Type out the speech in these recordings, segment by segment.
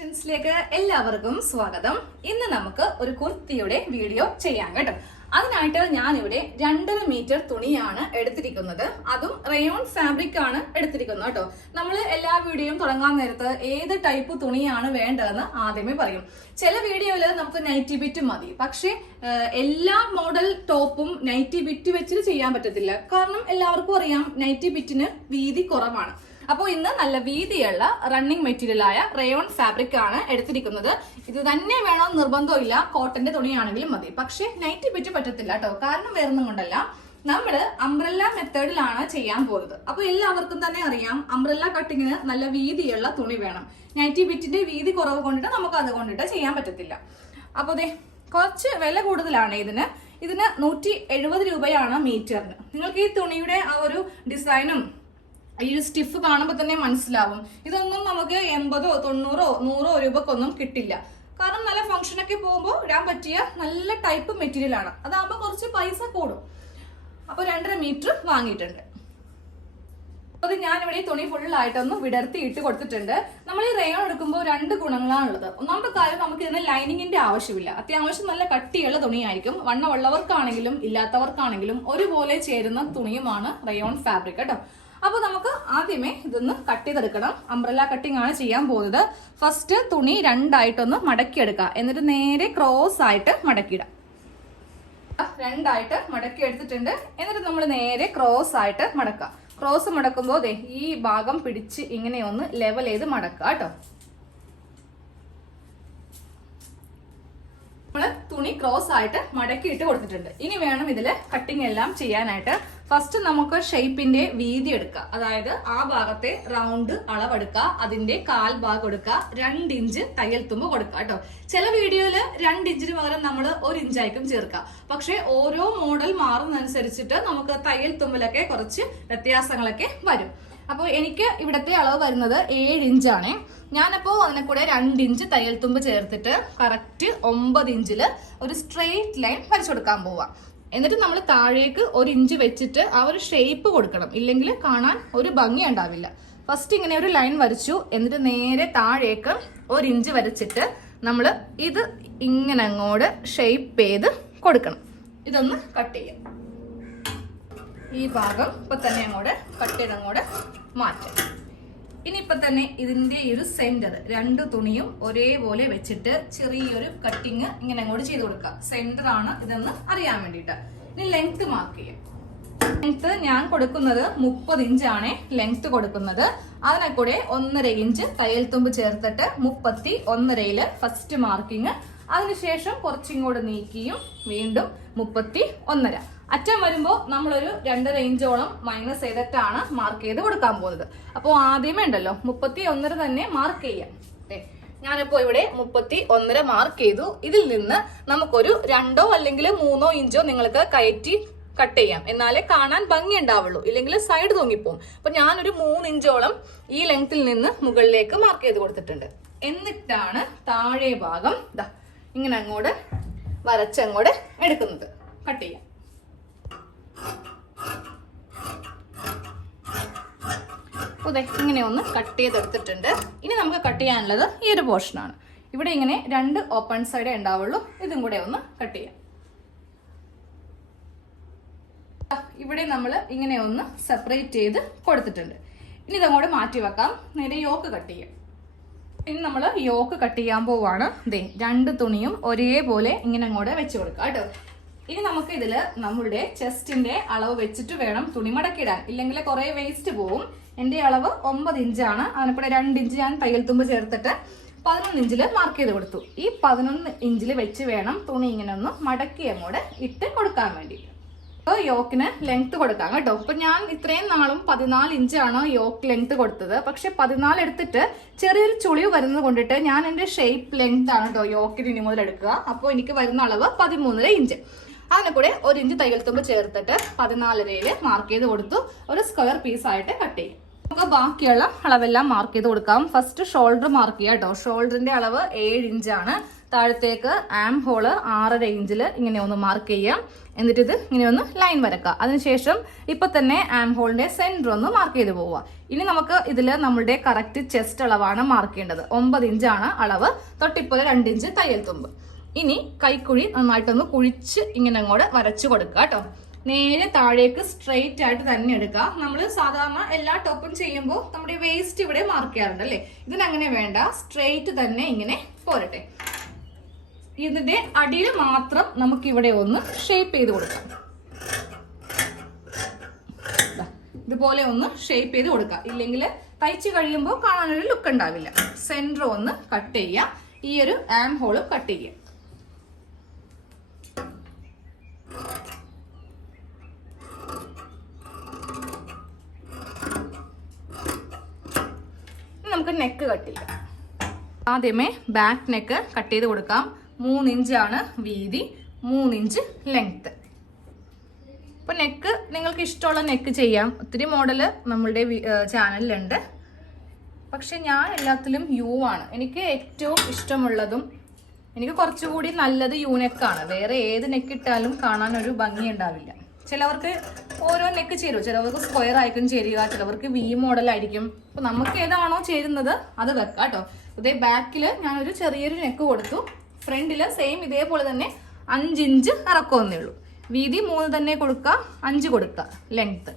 ക്രിയേഷൻസിലേക്ക് എല്ലാവർക്കും സ്വാഗതം. ഇന്ന് നമുക്ക് ഒരു കുർത്തിയുടെ വീഡിയോ ചെയ്യാം കേട്ടോ. അതിനായിട്ട് ഞാനിവിടെ 2.5 മീറ്റർ തുണിയാണ് എടുത്തിരിക്കുന്നത്. അതും റയോൺ ഫാബ്രിക് ആണ് എടുത്തിരിക്കുന്നത് കേട്ടോ. നമ്മൾ എല്ലാ വീഡിയോയും തുടങ്ങാൻ നേരത്ത് ഏത് ടൈപ്പ് തുണിയാണ് വേണ്ടതെന്ന് ആദ്യമേ പറയും. ചില വീഡിയോയില് നമുക്ക് നൈറ്റി ബിറ്റ് മതി, പക്ഷെ എല്ലാ മോഡൽ ടോപ്പും നൈറ്റി ബിറ്റ് വെച്ചിട്ട് ചെയ്യാൻ പറ്റത്തില്ല. കാരണം എല്ലാവർക്കും അറിയാം നൈറ്റി ബിറ്റിന് വീതി കുറവാണ്. അപ്പോൾ ഇന്ന് നല്ല വീതിയുള്ള റണ്ണിങ് മെറ്റീരിയൽ ആയ റയോൺ ഫാബ്രിക് ആണ് എടുത്തിരിക്കുന്നത്. ഇത് തന്നെ വേണമെന്ന് നിർബന്ധമില്ല, കോട്ടന്റെ തുണിയാണെങ്കിലും മതി. പക്ഷെ നൈറ്റി ബിറ്റ് പറ്റത്തില്ല കേട്ടോ. കാരണം വേറൊന്നും കൊണ്ടല്ല, നമ്മള് അംബ്രല്ല മെത്തേഡിലാണ് ചെയ്യാൻ പോകുന്നത്. അപ്പൊ എല്ലാവർക്കും തന്നെ അറിയാം അംബ്രല്ല കട്ടിങ്ങിന് നല്ല വീതിയുള്ള തുണി വേണം. നൈറ്റി ബിറ്റിന്റെ വീതി കുറവ് കൊണ്ടിട്ട് നമുക്ക് അത് കൊണ്ടിട്ട് ചെയ്യാൻ പറ്റത്തില്ല. അപ്പൊ അതെ കുറച്ച് വില കൂടുതലാണ് ഇതിന്. 170 രൂപയാണ് മീറ്ററിന്. നിങ്ങൾക്ക് ഈ തുണിയുടെ ആ ഒരു ഡിസൈനും ഈ ഒരു സ്റ്റിഫ് കാണുമ്പോൾ തന്നെ മനസ്സിലാവും. ഇതൊന്നും നമുക്ക് 80, 90, 100 രൂപക്കൊന്നും കിട്ടില്ല. കാരണം നല്ല ഫംഗ്ഷനൊക്കെ പോകുമ്പോൾ ഇടാൻ പറ്റിയ നല്ല ടൈപ്പ് മെറ്റീരിയൽ ആണ്. അതാകുമ്പോൾ കുറച്ച് പൈസ കൂടും. അപ്പോൾ 2.5 മീറ്റർ വാങ്ങിയിട്ടുണ്ട്. അത് ഞാനിവിടെ തുണി ഫുള്ളായിട്ടൊന്ന് വിടർത്തി ഇട്ട് കൊടുത്തിട്ടുണ്ട്. നമ്മൾ ഈ റയോൺ എടുക്കുമ്പോൾ 2 ഗുണങ്ങളാണുള്ളത്. ഒന്നാമത്തെ കാര്യം, നമുക്ക് ഇതിന് ലൈനിങ്ങിന്റെ ആവശ്യമില്ല. അത്യാവശ്യം നല്ല കട്ടിയുള്ള തുണിയായിരിക്കും. വണ്ണമുള്ളവർക്കാണെങ്കിലും ഇല്ലാത്തവർക്കാണെങ്കിലും ഒരുപോലെ ചേരുന്ന തുണിയുമാണ് റയോൺ ഫാബ്രിക് കേട്ടോ. അപ്പൊ നമുക്ക് ആദ്യമേ ഇതൊന്ന് കട്ട് ചെയ്തെടുക്കണം. അംബ്രല്ല കട്ടിംഗ് ആണ് ചെയ്യാൻ പോകുന്നത്. ഫസ്റ്റ് തുണി 2ആയിട്ടൊന്ന് മടക്കിയെടുക്കുക. എന്നിട്ട് നേരെ ക്രോസ് ആയിട്ട് മടക്കിയിടാം. 2ആയിട്ട് മടക്കി എടുത്തിട്ടുണ്ട്. എന്നിട്ട് നമ്മൾ നേരെ ക്രോസ് ആയിട്ട് മടക്കുക. ക്രോസ് മടക്കുമ്പോൾ ഈ ഭാഗം പിടിച്ച് ഇങ്ങനെ ഒന്ന് ലെവൽ ചെയ്ത് മടക്കുക കേട്ടോ. നമ്മള് തുണി ക്രോസ് ആയിട്ട് മടക്കി ഇട്ട് കൊടുത്തിട്ടുണ്ട്. ഇനി വേണം ഇതില് കട്ടിങ് എല്ലാം ചെയ്യാനായിട്ട്. ഫസ്റ്റ് നമുക്ക് ഷേപ്പിന്റെ വീതി എടുക്കുക. അതായത് ആ ഭാഗത്തെ റൗണ്ട് അളവെടുക്കുക, അതിന്റെ കാൽ ഭാഗം എടുക്കുക, 2 ഇഞ്ച് തയ്യൽ തുമ്പ് കൊടുക്കുക കേട്ടോ. ചില വീഡിയോയില് 2 ഇഞ്ചിന് പകരം നമ്മൾ 1 ഇഞ്ചായിരിക്കും ചേർക്കുക. പക്ഷെ ഓരോ മോഡൽ മാറുന്നതനുസരിച്ചിട്ട് നമുക്ക് തയ്യൽ തുമ്പിലൊക്കെ കുറച്ച് വ്യത്യാസങ്ങളൊക്കെ വരും. അപ്പോൾ എനിക്ക് ഇവിടത്തെ അളവ് വരുന്നത് 7 ഇഞ്ചാണ്. ഞാനപ്പോൾ അതിനെ കൂടെ 2 ഇഞ്ച് തയ്യൽ തുമ്പ് ചേർത്തിട്ട് കറക്റ്റ് 9 ഇഞ്ചിൽ ഒരു സ്ട്രെയിറ്റ് ലൈൻ വരച്ചു കൊടുക്കാൻ പോവാം. എന്നിട്ട് നമ്മൾ താഴേക്ക് 1 ഇഞ്ച് വെച്ചിട്ട് ആ ഒരു ഷേപ്പ് കൊടുക്കണം. ഇല്ലെങ്കിൽ കാണാൻ ഒരു ഭംഗി ഉണ്ടാവില്ല. ഫസ്റ്റ് ഇങ്ങനെ ഒരു ലൈൻ വരച്ചു. എന്നിട്ട് നേരെ താഴേക്ക് 1 ഇഞ്ച് വരച്ചിട്ട് നമ്മൾ ഇത് ഇങ്ങനെ അങ്ങോട്ട് ഷേപ്പ് ചെയ്ത് കൊടുക്കണം. ഇതൊന്ന് കട്ട് ചെയ്യാം. ഈ ഭാഗം ഇപ്പൊ തന്നെ അങ്ങോട്ട് കട്ട് ചെയ്ത് അങ്ങോട്ട് മാറ്റാം. ഇനിയിപ്പൊ തന്നെ ഇതിന്റെ ഈ ഒരു സെന്റർ 2 തുണിയും ഒരേപോലെ വെച്ചിട്ട് ചെറിയൊരു കട്ടിങ് ഇങ്ങനെ അങ്ങോട്ട് ചെയ്ത് കൊടുക്കുക. സെന്റർ ആണ് ഇതെന്ന് അറിയാൻ വേണ്ടിയിട്ട്. ഇനി ലെങ്ത് മാർക്ക് ചെയ്യാം. ലെങ്ത് ഞാൻ കൊടുക്കുന്നത് 30 ഇഞ്ചാണ് ലെങ്ത് കൊടുക്കുന്നത്. അതിനെ കൂടെ 1.5 ഇഞ്ച് തയ്യൽ തുമ്പ് ചേർത്തിട്ട് 31.5 ഫസ്റ്റ് മാർക്കിങ്. അതിനുശേഷം കുറച്ചിങ്ങോട്ട് നീക്കിയും വീണ്ടും 31.5. അറ്റം വരുമ്പോൾ നമ്മളൊരു 2.5 ഇഞ്ചോളം മൈനസ് ചെയ്തിട്ടാണ് മാർക്ക് ചെയ്ത് കൊടുക്കാൻ പോകുന്നത്. അപ്പോൾ ആദ്യമേ ഉണ്ടല്ലോ 31.5 തന്നെ മാർക്ക് ചെയ്യാം. ഞാനിപ്പോ ഇവിടെ 31.5 മാർക്ക് ചെയ്തു. ഇതിൽ നിന്ന് നമുക്കൊരു 2 അല്ലെങ്കിൽ 3 ഇഞ്ചോ നിങ്ങൾക്ക് കയറ്റി കട്ട് ചെയ്യാം. എന്നാലേ കാണാൻ ഭംഗി ഉണ്ടാവുള്ളൂ. ഇല്ലെങ്കിൽ സൈഡ് തൂങ്ങിപ്പോവും. അപ്പൊ ഞാനൊരു 3 ഇഞ്ചോളം ഈ ലെങ്ത്തിൽ നിന്ന് മുകളിലേക്ക് മാർക്ക് ചെയ്ത് കൊടുത്തിട്ടുണ്ട്. എന്നിട്ടാണ് താഴെ ഭാഗം ഇങ്ങനെ അങ്ങോട്ട് വരച്ചങ്ങോട്ട് എടുക്കുന്നത്. കട്ട് ചെയ്യാം. അതെ ഇങ്ങനെ ഒന്ന് കട്ട് ചെയ്തെടുത്തിട്ടുണ്ട്. ഇനി നമുക്ക് കട്ട് ചെയ്യാനുള്ളത് ഈ ഒരു പോർഷനാണ്. ഇവിടെ ഇങ്ങനെ 2 ഓപ്പൺ സൈഡേ ഉണ്ടാവുള്ളൂ. ഇതും കൂടെ ഒന്ന് കട്ട് ചെയ്യാം. ഇവിടെ നമ്മൾ ഇങ്ങനെ ഒന്ന് സെപ്പറേറ്റ് ചെയ്ത് കൊടുത്തിട്ടുണ്ട്. ഇനി ഇതങ്ങോട്ട് മാറ്റി വെക്കാം. നേരെ യോക്ക് കട്ട് ചെയ്യാം. ഇനി നമ്മൾ യോക്ക് കട്ട് ചെയ്യാൻ പോവാണ്. 2 തുണിയും ഒരേപോലെ ഇങ്ങനെ അങ്ങോട്ട് വെച്ച് കൊടുക്കാം കേട്ടോ. ഇനി നമുക്ക് ഇതില് നമ്മളുടെ ചെസ്റ്റിന്റെ അളവ് വെച്ചിട്ട് വേണം തുണി മടക്കിയിടാൻ. ഇല്ലെങ്കിൽ കുറെ വേസ്റ്റ് പോവും. എന്റെ അളവ് 9 ഇഞ്ചാണ്. അതിനെക്കൂടെ 2 ഇഞ്ച് ഞാൻ തയ്യൽ തുമ്പ് ചേർത്തിട്ട് 11 ഇഞ്ചിൽ മാർക്ക് ചെയ്ത് കൊടുത്തു. ഈ 11 ഇഞ്ചിൽ വെച്ച് വേണം തുണി ഇങ്ങനെ ഒന്ന് മടക്കി അങ്ങോട്ട് ഇട്ട് കൊടുക്കാൻ വേണ്ടി. അപ്പോൾ യോക്കിന് ലെങ്ത് കൊടുക്കാം കേട്ടോ. അപ്പൊ ഞാൻ ഇത്രയും നാളും 14 ഇഞ്ചാണ് യോക്ക് ലെങ്ത് കൊടുത്തത്. പക്ഷെ 14 എടുത്തിട്ട് ചെറിയൊരു ചുളിവ് വരുന്നത് കൊണ്ടിട്ട് ഞാൻ എന്റെ ഷേപ്പ് ലെങ്ത് ആണ് കേട്ടോ യോക്കിന് ഇനി മുതൽ എടുക്കുക. അപ്പോൾ എനിക്ക് വരുന്ന അളവ് 13.5 ഇഞ്ച്. അതിനെ കൂടെ 1 ഇഞ്ച് തയ്യൽ തുമ്പ് ചേർത്തിട്ട് 14.5 മാർക്ക് ചെയ്ത് കൊടുത്തു. ഒരു സ്ക്വയർ പീസ് ആയിട്ട് കട്ട് ചെയ്യും. നമുക്ക് ബാക്കിയുള്ള അളവെല്ലാം മാർക്ക് ചെയ്ത് കൊടുക്കാം. ഫസ്റ്റ് ഷോൾഡർ മാർക്ക് ചെയ്യാം കേട്ടോ. ഷോൾഡറിന്റെ അളവ് 7 ഇഞ്ചാണ്. താഴത്തേക്ക് ആം ഹോള് 6.5 ഇഞ്ചിൽ ഇങ്ങനെ ഒന്ന് മാർക്ക് ചെയ്യാം. എന്നിട്ട് ഇത് ഇങ്ങനെ ഒന്ന് ലൈൻ വരക്കുക. അതിനുശേഷം ഇപ്പൊ തന്നെ ആം ഹോളിന്റെ സെന്റർ ഒന്ന് മാർക്ക് ചെയ്ത് പോവുക. ഇനി നമുക്ക് ഇതിൽ നമ്മളുടെ കറക്റ്റ് ചെസ്റ്റ് അളവാണ് മാർക്ക് ചെയ്യേണ്ടത്. 9 ഇഞ്ചാണ് അളവ്. തൊട്ടിപ്പോലെ 2 ഇഞ്ച് തയ്യൽ തുമ്പ്. ഇനി കൈക്കുഴി നന്നായിട്ടൊന്ന് കുഴിച്ച് ഇങ്ങനെ അങ്ങോട്ട് വരച്ചു കൊടുക്കുക കേട്ടോ. നേരെ താഴേക്ക് സ്ട്രെയിറ്റ് ആയിട്ട് തന്നെ എടുക്കുക. നമ്മൾ സാധാരണ എല്ലാ ടോപ്പും ചെയ്യുമ്പോൾ നമ്മുടെ വേസ്റ്റ് ഇവിടെ മാർക്ക് ചെയ്യാറുണ്ട് അല്ലേ? ഇതിനങ്ങനെ വേണ്ട, സ്ട്രെയിറ്റ് തന്നെ ഇങ്ങനെ പോരട്ടെ. ഇതിന്റെ അടിയിൽ മാത്രം നമുക്ക് ഇവിടെ ഒന്ന് ഷേപ്പ് ചെയ്ത് കൊടുക്കാം. ഇതുപോലെ ഒന്ന് ഷേപ്പ് ചെയ്ത് കൊടുക്കാം. ഇല്ലെങ്കിൽ തയ്ച്ച് കഴിയുമ്പോൾ കാണാനൊരു ലുക്ക് ഉണ്ടാവില്ല. സെന്റർ ഒന്ന് കട്ട് ചെയ്യുക. ഈ ഒരു ആം ഹോളും കട്ട് ചെയ്യുക. നമുക്ക് നെക്ക് കട്ട് ചെയ്യാം. ആദ്യമേ ബാക്ക് നെക്ക് കട്ട് ചെയ്ത് കൊടുക്കാം. 3 ഇഞ്ചാണ് വീതി, 3 ഇഞ്ച് ലെങ്ത്. ഇപ്പൊ നെക്ക് നിങ്ങൾക്ക് ഇഷ്ടമുള്ള നെക്ക് ചെയ്യാം. ഒത്തിരി മോഡല് നമ്മളുടെ ചാനലിലുണ്ട്. പക്ഷെ ഞാൻ എല്ലാത്തിലും യു ആണ് എനിക്ക് ഏറ്റവും ഇഷ്ടമുള്ളതും. എനിക്ക് കുറച്ചുകൂടി നല്ലത് യു നെക്കാണ്. വേറെ ഏത് നെക്ക് ഇട്ടാലും കാണാൻ ഒരു ഭംഗി ഉണ്ടാവില്ല. ചിലവർക്ക് ഓരോ നെക്ക് ചേരും. ചിലവർക്ക് സ്ക്വയർ ആയിരിക്കും ചേരുക, ചിലവർക്ക് വി മോഡലായിരിക്കും. അപ്പൊ നമുക്ക് ഏതാണോ ചേരുന്നത് അത് വെക്കാം കേട്ടോ. ഇതേ ബാക്കിൽ ഞാനൊരു ചെറിയൊരു നെക്ക് കൊടുത്തു. ഫ്രണ്ടില് സെയിം ഇതേപോലെ തന്നെ 5 ഇഞ്ച് ഇറക്കുമെന്നേ ഉള്ളൂ. വീതി 3 തന്നെ കൊടുക്കുക, 5 കൊടുക്കുക ലെങ്ത്.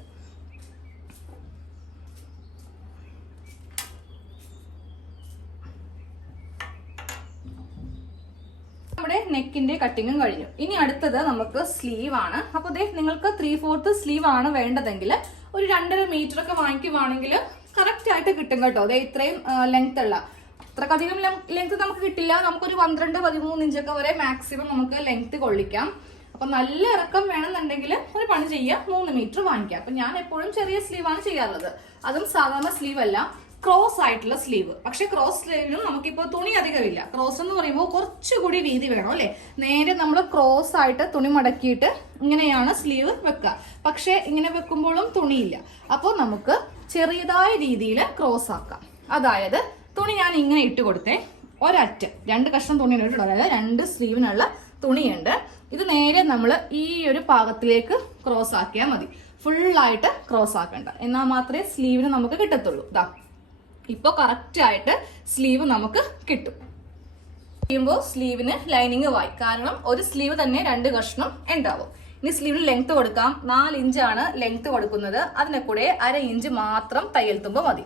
നമ്മുടെ നെക്കിന്റെ കട്ടിങ്ങും കഴിഞ്ഞു. ഇനി അടുത്തത് നമുക്ക് സ്ലീവ് ആണ്. അപ്പൊ ദേ നിങ്ങൾക്ക് 3/4 സ്ലീവ് ആണ് വേണ്ടതെങ്കിൽ ഒരു 2.5 മീറ്റർ ഒക്കെ വാങ്ങിക്കുവാണെങ്കിൽ കറക്റ്റ് ആയിട്ട് കിട്ടും കേട്ടോ. അതെ ഇത്രയും ലെങ്ത് ഉള്ള, അത്രക്കധികം ലെങ്ത് നമുക്ക് കിട്ടില്ല. നമുക്കൊരു 12-13 ഇഞ്ചൊക്കെ വരെ മാക്സിമം നമുക്ക് ലെങ്ത് കൊള്ളിക്കാം. അപ്പൊ നല്ല ഇറക്കം വേണമെന്നുണ്ടെങ്കിൽ ഒരു പണി ചെയ്യാം, 3 മീറ്റർ വാങ്ങിക്കാം. അപ്പൊ ഞാൻ എപ്പോഴും ചെറിയ സ്ലീവ് ആണ് ചെയ്യാറുള്ളത്. അതും സാധാരണ സ്ലീവ് അല്ല, ക്രോസ് ആയിട്ടുള്ള സ്ലീവ്. പക്ഷെ ക്രോസ് സ്ലീവിലും നമുക്കിപ്പോൾ തുണി അധികമില്ല. ക്രോസ് എന്ന് പറയുമ്പോൾ കുറച്ചുകൂടി വീതി വേണം അല്ലെ? നേരെ നമ്മൾ ക്രോസ് ആയിട്ട് തുണി മടക്കിയിട്ട് ഇങ്ങനെയാണ് സ്ലീവ് വെക്കുക. പക്ഷെ ഇങ്ങനെ വെക്കുമ്പോഴും തുണിയില്ല. അപ്പോൾ നമുക്ക് ചെറിയതായ രീതിയിൽ ക്രോസ് ആക്കാം. അതായത് തുണി ഞാൻ ഇങ്ങനെ ഇട്ട് കൊടുത്തേ, ഒരറ്റം 2 കഷ്ണം തുണി ഇട്ടിട്ടുണ്ട്. അതായത് 2 സ്ലീവിനുള്ള തുണിയുണ്ട്. ഇത് നേരെ നമ്മൾ ഈ ഒരു പാകത്തിലേക്ക് ക്രോസ് ആക്കിയാൽ മതി. ഫുള്ളായിട്ട് ക്രോസ് ആക്കണ്ട, എന്നാൽ മാത്രമേ സ്ലീവിന് നമുക്ക് കിട്ടത്തുള്ളൂ. ഇതാ ഇപ്പൊ കറക്റ്റ് ആയിട്ട് സ്ലീവ് നമുക്ക് കിട്ടും. ചെയ്യുമ്പോൾ സ്ലീവിന് ലൈനിങ് വായി, കാരണം ഒരു സ്ലീവ് തന്നെ 2 കഷ്ണം ഉണ്ടാവും. ഇനി സ്ലീവിന് ലെങ്ത് കൊടുക്കാം. 4 ഇഞ്ചാണ് ലെങ്ത് കൊടുക്കുന്നത്. അതിനെ കൂടെ 1/2 ഇഞ്ച് മാത്രം തയ്യൽ തുമ്പ് മതി.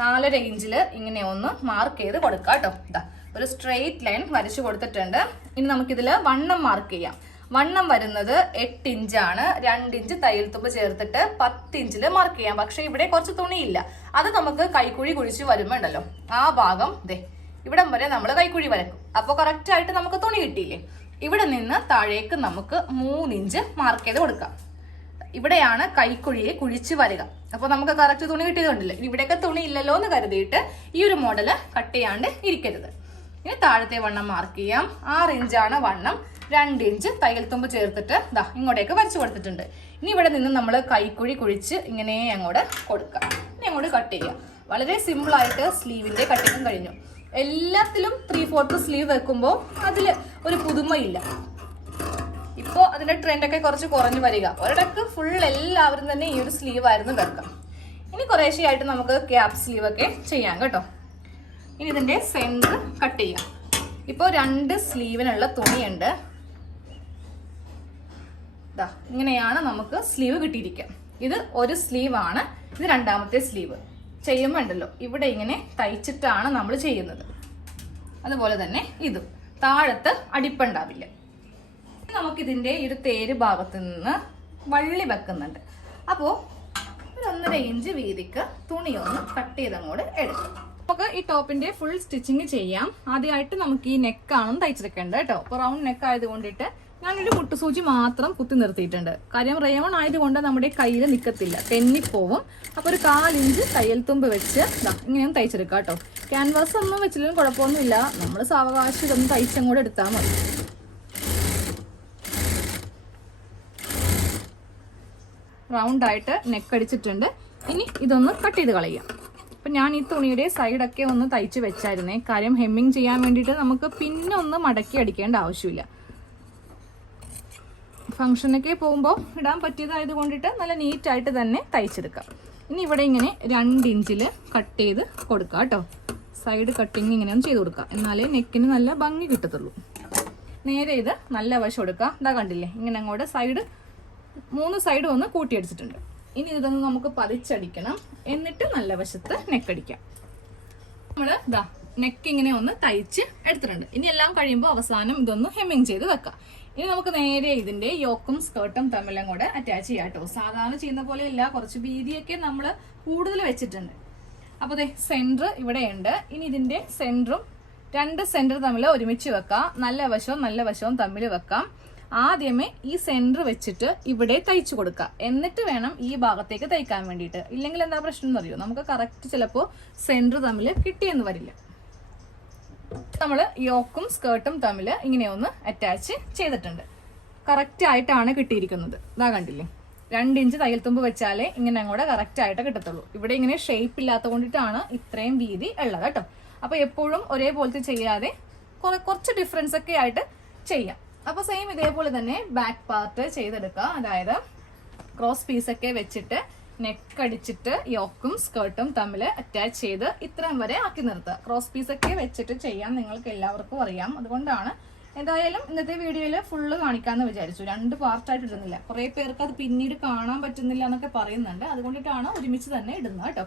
4.5 ഇഞ്ചിൽ ഇങ്ങനെ ഒന്ന് മാർക്ക് ചെയ്ത് കൊടുക്കാം കേട്ടോ. ഇതാ ഒരു സ്ട്രെയിറ്റ് ലൈൻ വരച്ചു കൊടുത്തിട്ടുണ്ട്. ഇനി നമുക്കിതിൽ വണ്ണം മാർക്ക് ചെയ്യാം. വണ്ണം വരുന്നത് 8 ഇഞ്ചാണ്. 2 ഇഞ്ച് തയ്യൽ തുമ്പ് ചേർത്തിട്ട് 10 ഇഞ്ചിൽ മാർക്ക് ചെയ്യാം. പക്ഷെ ഇവിടെ കുറച്ച് തുണിയില്ല, അത് നമുക്ക് കൈക്കുഴി കുഴിച്ച് വരുമ്പോണ്ടല്ലോ ആ ഭാഗം ദേ ഇവിടം വരെ നമ്മൾ കൈക്കുഴി വരക്കും. അപ്പോൾ കറക്റ്റ് ആയിട്ട് നമുക്ക് തുണി കിട്ടിയില്ലേ? ഇവിടെ നിന്ന് താഴേക്ക് നമുക്ക് 3 ഇഞ്ച് മാർക്ക് ചെയ്ത് കൊടുക്കാം. ഇവിടെയാണ് കൈക്കുഴിയെ കുഴിച്ച് വരിക. അപ്പോൾ നമുക്ക് കറക്റ്റ് തുണി കിട്ടിയതുകൊണ്ടില്ലേ. ഇവിടെയൊക്കെ തുണി ഇല്ലല്ലോ എന്ന് കരുതിയിട്ട് ഈ ഒരു മോഡല് കട്ട് ചെയ്യാണ്ട് ഇരിക്കരുത്. ഇനി താഴത്തെ വണ്ണം മാർക്ക് ചെയ്യാം. 6 ഇഞ്ചാണ് വണ്ണം. 2 ഇഞ്ച് തയ്യൽ തുമ്പ് ചേർത്തിട്ട് ദാ ഇങ്ങോട്ടേക്ക് വരച്ചു കൊടുത്തിട്ടുണ്ട്. ഇനി ഇവിടെ നിന്ന് നമ്മൾ കൈക്കുഴി കുഴിച്ച് ഇങ്ങനെ അങ്ങോട്ട് കൊടുക്കാം. ഇനി അങ്ങോട്ട് കട്ട് ചെയ്യാം. വളരെ സിമ്പിൾ ആയിട്ട് സ്ലീവിന്റെ കട്ടിങ്ങും കഴിഞ്ഞു. എല്ലാത്തിലും 3/4 സ്ലീവ് വെക്കുമ്പോൾ അതിൽ ഒരു പുതുമയില്ല. ഇപ്പോൾ അതിന്റെ ട്രെൻഡൊക്കെ കുറച്ച് കുറഞ്ഞു വരിക. ഒരിടക്ക് ഫുൾ എല്ലാവരും തന്നെ ഈ ഒരു സ്ലീവ് ആയിരുന്നു വെക്കാം. ഇനി കുറേശ്ശെയായിട്ട് നമുക്ക് ക്യാപ് സ്ലീവ് ഒക്കെ ചെയ്യാം കേട്ടോ. ഇനി ഇതിന്റെ സെന്റർ കട്ട് ചെയ്യാം. ഇപ്പോൾ 2 സ്ലീവിനുള്ള തുണിയുണ്ട്. ഇങ്ങനെയാണ് നമുക്ക് സ്ലീവ് കിട്ടിയിരിക്കുക. ഇത് ഒരു സ്ലീവ് ആണ്, ഇത് 2ാമത്തെ സ്ലീവ്. ചെയ്യുമ്പോൾ ഉണ്ടല്ലോ ഇവിടെ ഇങ്ങനെ തയ്ച്ചിട്ടാണ് നമ്മൾ ചെയ്യുന്നത്. അതുപോലെ തന്നെ ഇതും താഴത്ത് അടിപ്പുണ്ടാവില്ല. നമുക്കിതിന്റെ ഈ ഒരു തേര് ഭാഗത്ത് നിന്ന് വള്ളി വെക്കുന്നുണ്ട്. അപ്പോൾ ഒരു 1.5 ഇഞ്ച് വീതിക്ക് തുണി ഒന്ന് കട്ട് ചെയ്തങ്ങോട്ട് എടുക്കും. നമുക്ക് ഈ ടോപ്പിന്റെ ഫുൾ സ്റ്റിച്ചിങ് ചെയ്യാം. ആദ്യമായിട്ട് നമുക്ക് ഈ നെക്കാണ് തയ്ച്ചെടുക്കേണ്ടത് കേട്ടോ. അപ്പോൾ റൗണ്ട് നെക്ക് ആയതുകൊണ്ടിട്ട് ഞാനൊരു മുട്ടുസൂചി മാത്രം കുത്തി നിർത്തിയിട്ടുണ്ട്. കാര്യം റയോൺ ആയതുകൊണ്ട് നമ്മുടെ കയ്യിൽ നിൽക്കത്തില്ല, തെന്നിപ്പോവും. അപ്പോൾ ഒരു 1/4 ഇഞ്ച് തയ്യൽ തുമ്പ് വെച്ച് ഇങ്ങനെയൊന്നും തയ്ച്ചെടുക്കാം കേട്ടോ. ക്യാൻവാസ് ഒന്നും വെച്ചില്ലെങ്കിലും കുഴപ്പമൊന്നുമില്ല. നമ്മൾ സാവകാശം ഇതൊന്നും തയ്ച്ചങ്ങോട്ട് എടുത്താൽ മതി. റൗണ്ട് ആയിട്ട് നെക്ക് അടിച്ചിട്ടുണ്ട്. ഇനി ഇതൊന്ന് കട്ട് ചെയ്ത് കളയാം. അപ്പം ഞാൻ ഈ തുണിയുടെ സൈഡൊക്കെ ഒന്ന് തയ്ച്ച് വെച്ചായിരുന്നേ. കാര്യം ഹെമ്മിങ് ചെയ്യാൻ വേണ്ടിയിട്ട് നമുക്ക് പിന്നൊന്ന് മടക്കി അടിക്കേണ്ട ആവശ്യമില്ല. ഫംഗ്ഷനൊക്കെ പോകുമ്പോൾ ഇടാൻ പറ്റിയതായത് കൊണ്ടിട്ട് നല്ല നീറ്റായിട്ട് തന്നെ തയ്ച്ചെടുക്കാം. ഇനി ഇവിടെ ഇങ്ങനെ 2 ഇഞ്ചിൽ കട്ട് ചെയ്ത് കൊടുക്കുക കേട്ടോ. സൈഡ് കട്ടിങ് ഇങ്ങനെ ഒന്ന് ചെയ്ത് കൊടുക്കുക, എന്നാലേ നെക്കിന് നല്ല ഭംഗി കിട്ടത്തുള്ളൂ. നേരെ ഇത് നല്ല വശം കൊടുക്കുക. ഇതാ കണ്ടില്ലേ, ഇങ്ങനെ അങ്ങോട്ട് സൈഡ് 3 സൈഡും ഒന്ന് കൂട്ടിയടിച്ചിട്ടുണ്ട്. ഇനി ഇതൊന്ന് നമുക്ക് പതിച്ചടിക്കണം, എന്നിട്ട് നല്ല വശത്ത് നെക്കടിക്കാം. നമ്മൾ ഇതാ നെക്ക് ഇങ്ങനെ ഒന്ന് തയ്ച്ച് എടുത്തിട്ടുണ്ട്. ഇനി എല്ലാം കഴിയുമ്പോൾ അവസാനം ഇതൊന്ന് ഹെമ്മിങ് ചെയ്ത് വെക്കാം. ഇനി നമുക്ക് നേരെ ഇതിന്റെ യോക്കും സ്കേർട്ടും തമ്മിലും കൂടെ അറ്റാച്ച് ചെയ്യാം കേട്ടോ. സാധാരണ ചെയ്യുന്ന പോലെയല്ല, കുറച്ച് വീതിയൊക്കെ നമ്മൾ കൂടുതൽ വെച്ചിട്ടുണ്ട്. അപ്പോൾ അതെ സെന്റർ ഇവിടെയുണ്ട്. ഇനി ഇതിന്റെ സെന്ററും 2 സെന്റർ തമ്മിൽ ഒരുമിച്ച് വെക്കാം. നല്ല വശവും തമ്മിൽ വെക്കാം. ആദ്യമേ ഈ സെന്റർ വെച്ചിട്ട് ഇവിടെ തയ്ച്ചു കൊടുക്കുക, എന്നിട്ട് വേണം ഈ ഭാഗത്തേക്ക് തയ്ക്കാൻ വേണ്ടിയിട്ട്. ഇല്ലെങ്കിൽ എന്താ പ്രശ്നം എന്ന് അറിയോ, നമുക്ക് കറക്റ്റ് ചിലപ്പോൾ സെന്റർ തമ്മിൽ കിട്ടിയെന്ന് വരില്ല. നമ്മൾ യോക്കും സ്കേർട്ടും തമ്മിൽ ഇങ്ങനെ ഒന്ന് അറ്റാച്ച് ചെയ്തിട്ടുണ്ട്. കറക്റ്റ് ആയിട്ടാണ് കിട്ടിയിരിക്കുന്നത്. ഇതാ കണ്ടില്ലേ, 2 ഇഞ്ച് തയ്യൽ തുമ്പ് വെച്ചാലേ ഇങ്ങനെ അങ്ങോട്ട് കറക്റ്റ് ആയിട്ട് കിട്ടത്തുള്ളൂ. ഇവിടെ ഇങ്ങനെ ഷേപ്പ് ഇല്ലാത്ത കൊണ്ടിട്ടാണ് ഇത്രയും വീതി ഉള്ളത് കേട്ടോ. അപ്പൊ എപ്പോഴും ഒരേപോലത്തെ ചെയ്യാതെ കുറച്ച് ഡിഫറൻസ് ഒക്കെ ആയിട്ട് ചെയ്യാം. അപ്പൊ സെയിം ഇതേപോലെ തന്നെ ബാക്ക് പാർട്ട് ചെയ്തെടുക്കുക. അതായത് ക്രോസ് പീസൊക്കെ വെച്ചിട്ട് നെക്ക് അടിച്ചിട്ട് യോക്കും സ്കേർട്ടും തമ്മിൽ അറ്റാച്ച് ചെയ്ത് ഇത്രയും വരെ ആക്കി നിർത്തുക. ക്രോസ് പീസൊക്കെ വെച്ചിട്ട് ചെയ്യാൻ നിങ്ങൾക്ക് എല്ലാവർക്കും അറിയാം. അതുകൊണ്ടാണ് എന്തായാലും ഇന്നത്തെ വീഡിയോയിൽ ഫുള്ള് കാണിക്കാമെന്ന് വിചാരിച്ചു. 2 പാർട്ടായിട്ട് ഇടുന്നില്ല. കുറേ പേർക്ക് അത് പിന്നീട് കാണാൻ പറ്റുന്നില്ല എന്നൊക്കെ പറയുന്നുണ്ട്. അതുകൊണ്ടിട്ടാണ് ഒരുമിച്ച് തന്നെ ഇടുന്നത് കേട്ടോ.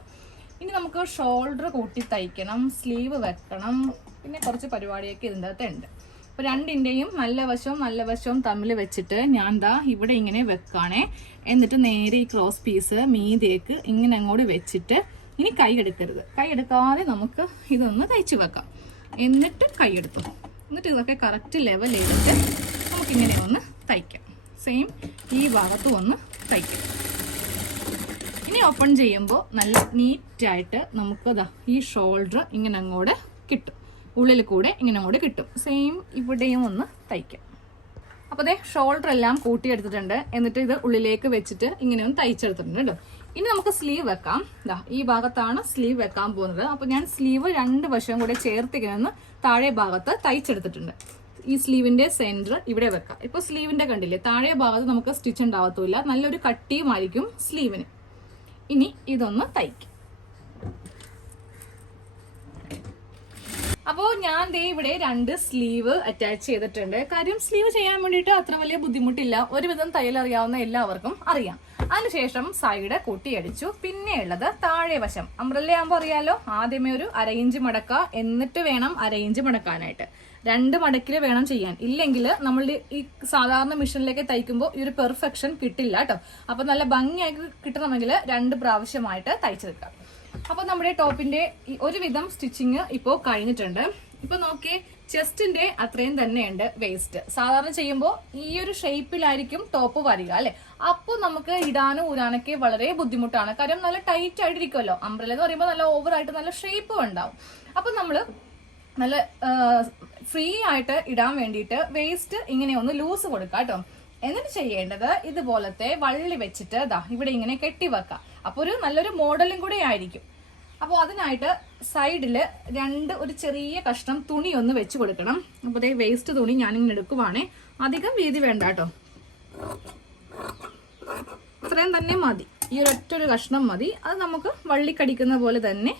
ഇനി നമുക്ക് ഷോൾഡർ കൂട്ടി തയ്ക്കണം, സ്ലീവ് വെക്കണം, പിന്നെ കുറച്ച് പരിപാടിയൊക്കെ ഇതിൻ്റെ അകത്ത് ഉണ്ട്. അപ്പോൾ 2ന്റെയും നല്ല വശവും തമ്മിൽ വെച്ചിട്ട് ഞാൻ ദാ ഇവിടെ ഇങ്ങനെ വെക്കാണേ. എന്നിട്ട് നേരെ ഈ ക്രോസ് പീസ് മീതിയേക്ക് ഇങ്ങനെ അങ്ങോട്ട് വെച്ചിട്ട് ഇനി കൈ എടുക്കരുത്. കൈ എടുക്കാതെ നമുക്ക് ഇതൊന്ന് തയ്ച്ചു വെക്കാം. എന്നിട്ട് കൈ എടുത്തു, എന്നിട്ട് ഇതൊക്കെ കറക്റ്റ് ലെവൽ ചെയ്തിട്ട് നമുക്കിങ്ങനെ ഒന്ന് തയ്ക്കാം. സെയിം ഈ ഭാഗത്തും ഒന്ന് തയ്ക്കാം. ഇനി ഓപ്പൺ ചെയ്യുമ്പോൾ നല്ല നീറ്റായിട്ട് നമുക്ക് ദാ ഈ ഷോൾഡർ ഇങ്ങനെ അങ്ങോട്ട് കിട്ടും, ഉള്ളിൽ കൂടെ ഇങ്ങനെ അങ്ങോട്ട് കിട്ടും. സെയിം ഇവിടെയും ഒന്ന് തയ്ക്കാം. അപ്പോൾ അതെ ഷോൾഡർ എല്ലാം കൂട്ടിയെടുത്തിട്ടുണ്ട്. എന്നിട്ട് ഇത് ഉള്ളിലേക്ക് വെച്ചിട്ട് ഇങ്ങനെ ഒന്ന് തയ്ച്ചെടുത്തിട്ടുണ്ട് കേട്ടോ. ഇനി നമുക്ക് സ്ലീവ് വെക്കാം. ദാ ഈ ഭാഗത്താണ് സ്ലീവ് വെക്കാൻ പോകുന്നത്. അപ്പോൾ ഞാൻ സ്ലീവ് 2 വശവും കൂടെ ചേർത്തിങ്ങനെ താഴെ ഭാഗത്ത് തയ്ച്ചെടുത്തിട്ടുണ്ട്. ഈ സ്ലീവിന്റെ സെന്റർ ഇവിടെ വെക്കാം. ഇപ്പോൾ സ്ലീവിന്റെ കണ്ടില്ലേ, താഴെ ഭാഗത്ത് നമുക്ക് സ്റ്റിച്ച് ഉണ്ടാവത്തില്ല, നല്ലൊരു കട്ടിയുമായിരിക്കും സ്ലീവിന്. ഇനി ഇതൊന്ന് തയ്ക്കാം. അപ്പോൾ ഞാൻ ദേ ഇവിടെ 2 സ്ലീവ് അറ്റാച്ച് ചെയ്തിട്ടുണ്ട്. കാര്യം സ്ലീവ് ചെയ്യാൻ വേണ്ടിയിട്ട് അത്ര വലിയ ബുദ്ധിമുട്ടില്ല, ഒരുവിധം തയ്യൽ അറിയാവുന്ന എല്ലാവർക്കും അറിയാം. അതിനുശേഷം സൈഡ് കൂട്ടിയടിച്ചു. പിന്നെ ഉള്ളത് താഴെ വശം. അംബ്രല്ല ആകുമ്പോൾ അറിയാലോ, ആദ്യമേ ഒരു 1/2 ഇഞ്ച് മടക്കുക, എന്നിട്ട് വേണം 1/2 ഇഞ്ച് മടക്കാനായിട്ട്. 2 മടക്കിൽ വേണം ചെയ്യാൻ. ഇല്ലെങ്കിൽ നമ്മൾ ഈ സാധാരണ മെഷീനിലേക്ക് തയ്ക്കുമ്പോൾ ഈ ഒരു പെർഫെക്ഷൻ കിട്ടില്ല കേട്ടോ. അപ്പൊ നല്ല ഭംഗിയായി കിട്ടണമെങ്കിൽ 2 പ്രാവശ്യമായിട്ട് തയ്ച്ചെടുക്കാം. അപ്പൊ നമ്മുടെ ടോപ്പിന്റെ ഒരുവിധം സ്റ്റിച്ചിങ് ഇപ്പോൾ കഴിഞ്ഞിട്ടുണ്ട്. ഇപ്പൊ നോക്കിയേ, ചെസ്റ്റിന്റെ അത്രയും തന്നെയുണ്ട് വേസ്റ്റ്. സാധാരണ ചെയ്യുമ്പോൾ ഈ ഒരു ഷേപ്പിലായിരിക്കും ടോപ്പ് വരിക അല്ലെ. അപ്പോൾ നമുക്ക് ഇടാനും ഊരാനൊക്കെ വളരെ ബുദ്ധിമുട്ടാണ്. കാര്യം നല്ല ടൈറ്റ് ആയിട്ടിരിക്കുമല്ലോ. അംബ്രല എന്ന് പറയുമ്പോൾ നല്ല ഓവറായിട്ട് നല്ല ഷേപ്പും ഉണ്ടാവും. അപ്പൊ നമ്മള് നല്ല ഫ്രീ ആയിട്ട് ഇടാൻ വേണ്ടിയിട്ട് വേസ്റ്റ് ഇങ്ങനെ ഒന്ന് ലൂസ് കൊടുക്കാം കേട്ടോ. എന്നിട്ട് ചെയ്യേണ്ടത് ഇതുപോലത്തെ വള്ളി വെച്ചിട്ട് ദാ ഇവിടെ ഇങ്ങനെ കെട്ടിവെക്കാം. അപ്പൊ നല്ലൊരു മോഡലും കൂടെ ആയിരിക്കും. അപ്പോൾ അതിനായിട്ട് സൈഡിൽ ഒരു ചെറിയ കഷ്ണം തുണി ഒന്ന് വെച്ച് കൊടുക്കണം. അപ്പോൾ അതേ വേസ്റ്റ് തുണി ഞാനിങ്ങനെ എടുക്കുവാണേ. അധികം വീതി വേണ്ട കേട്ടോ, ഇത്രയും തന്നെ മതി. ഈ ഒരൊറ്റൊരു കഷ്ണം മതി. അത് നമുക്ക് വള്ളിക്കടിക്കുന്ന പോലെ തന്നെ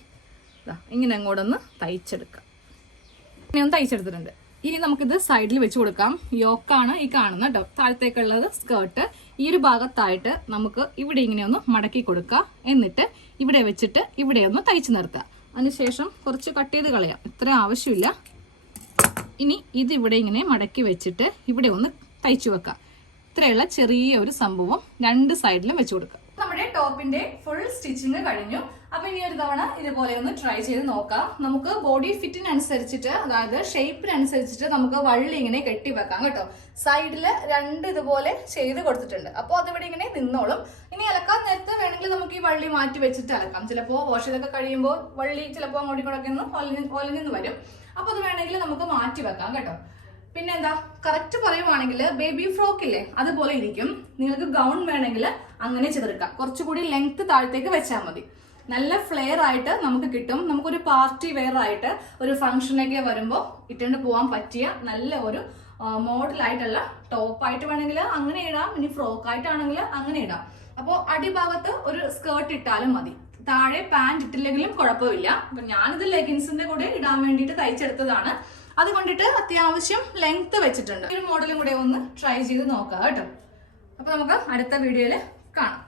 ഇങ്ങനെ അങ്ങോട്ടൊന്ന് തയ്ച്ചെടുക്കാം. ഇങ്ങനെ ഒന്ന് തയ്ച്ചെടുത്തിട്ടുണ്ട്. ഇനി നമുക്കിത് സൈഡിൽ വെച്ച് കൊടുക്കാം. യോക്കാണ് ഈ കാണുന്നത് കേട്ടോ. താഴത്തേക്കുള്ളത് സ്കേർട്ട്. ഈ ഒരു ഭാഗത്തായിട്ട് നമുക്ക് ഇവിടെ ഇങ്ങനെ ഒന്ന് മടക്കി കൊടുക്കാം. എന്നിട്ട് ഇവിടെ വെച്ചിട്ട് ഇവിടെ ഒന്ന് തയ്ച്ചു നിർത്തുക. അതിനുശേഷം കുറച്ച് കട്ട് ചെയ്ത് കളയാം, ഇത്ര ആവശ്യമില്ല. ഇനി ഇത് ഇവിടെ ഇങ്ങനെ മടക്കി വെച്ചിട്ട് ഇവിടെ ഒന്ന് തയ്ച്ചു വെക്കാം. ഇത്രയുള്ള ചെറിയ ഒരു സംഭവം 2 സൈഡിലും വെച്ച് കൊടുക്കാം. നമ്മുടെ ടോപ്പിന്റെ ഫുൾ സ്റ്റിച്ചിങ് കഴിഞ്ഞു. അപ്പൊ ഇനി ഒരു തവണ ഇതുപോലെ ഒന്ന് ട്രൈ ചെയ്ത് നോക്കാം. നമുക്ക് ബോഡി ഫിറ്റിനനുസരിച്ചിട്ട്, അതായത് ഷേപ്പിനനുസരിച്ചിട്ട് നമുക്ക് വള്ളി ഇങ്ങനെ കെട്ടി വെക്കാം കേട്ടോ. സൈഡില് 2 ഇതുപോലെ ചെയ്ത് കൊടുത്തിട്ടുണ്ട്. അപ്പോൾ അതിവിടെ ഇങ്ങനെ നിന്നോളും. ഇനി അലക്കാൻ നേരത്തെ വേണമെങ്കിൽ നമുക്ക് ഈ വള്ളി മാറ്റി വെച്ചിട്ട് അലക്കാം. ചിലപ്പോൾ വാഷ് ചെയ്തൊക്കെ കഴിയുമ്പോൾ വള്ളി ചിലപ്പോൾ അങ്ങോട്ടും ഇങ്ങോട്ടൊക്കെ ഒന്ന് ഒലഞ്ഞു വരും. അപ്പൊ അത് വേണമെങ്കിൽ നമുക്ക് മാറ്റി വെക്കാം കേട്ടോ. പിന്നെ എന്താ, കറക്റ്റ് പറയുവാണെങ്കിൽ ബേബി ഫ്രോക്ക് ഇല്ലേ, അതുപോലെ ഇരിക്കും. നിങ്ങൾക്ക് ഗൗൺ വേണമെങ്കിൽ അങ്ങനെ ചെറുക്കാം. കുറച്ചുകൂടി ലെങ്ത് താഴത്തേക്ക് വെച്ചാൽ മതി. നല്ല ഫ്ലെയർ ആയിട്ട് നമുക്ക് കിട്ടും. നമുക്കൊരു പാർട്ടി വെയർ ആയിട്ട് ഒരു ഫംഗ്ഷനൊക്കെ വരുമ്പോൾ ഇട്ടുകൊണ്ട് പോകാൻ പറ്റിയ നല്ല ഒരു മോഡലായിട്ടുള്ള ടോപ്പായിട്ട് വേണമെങ്കിൽ അങ്ങനെ ഇടാം, ഇനി ഫ്രോക്കായിട്ടാണെങ്കിൽ അങ്ങനെ ഇടാം. അപ്പോൾ അടിഭാഗത്ത് ഒരു സ്കേർട്ട് ഇട്ടാലും മതി, താഴെ പാൻറ് ഇട്ടില്ലെങ്കിലും കുഴപ്പമില്ല. അപ്പൊ ഞാനിത് ലെഗിൻസിന്റെ കൂടെ ഇടാൻ വേണ്ടിയിട്ട് തയ്ച്ചെടുത്തതാണ്. അതുകൊണ്ടിട്ട് അത്യാവശ്യം ലെങ്ത് വെച്ചിട്ടുണ്ട്. ഒരു മോഡലും കൂടെ ഒന്ന് ട്രൈ ചെയ്ത് നോക്കാം കേട്ടോ. അപ്പൊ നമുക്ക് അടുത്ത വീഡിയോയിൽ കാണാം.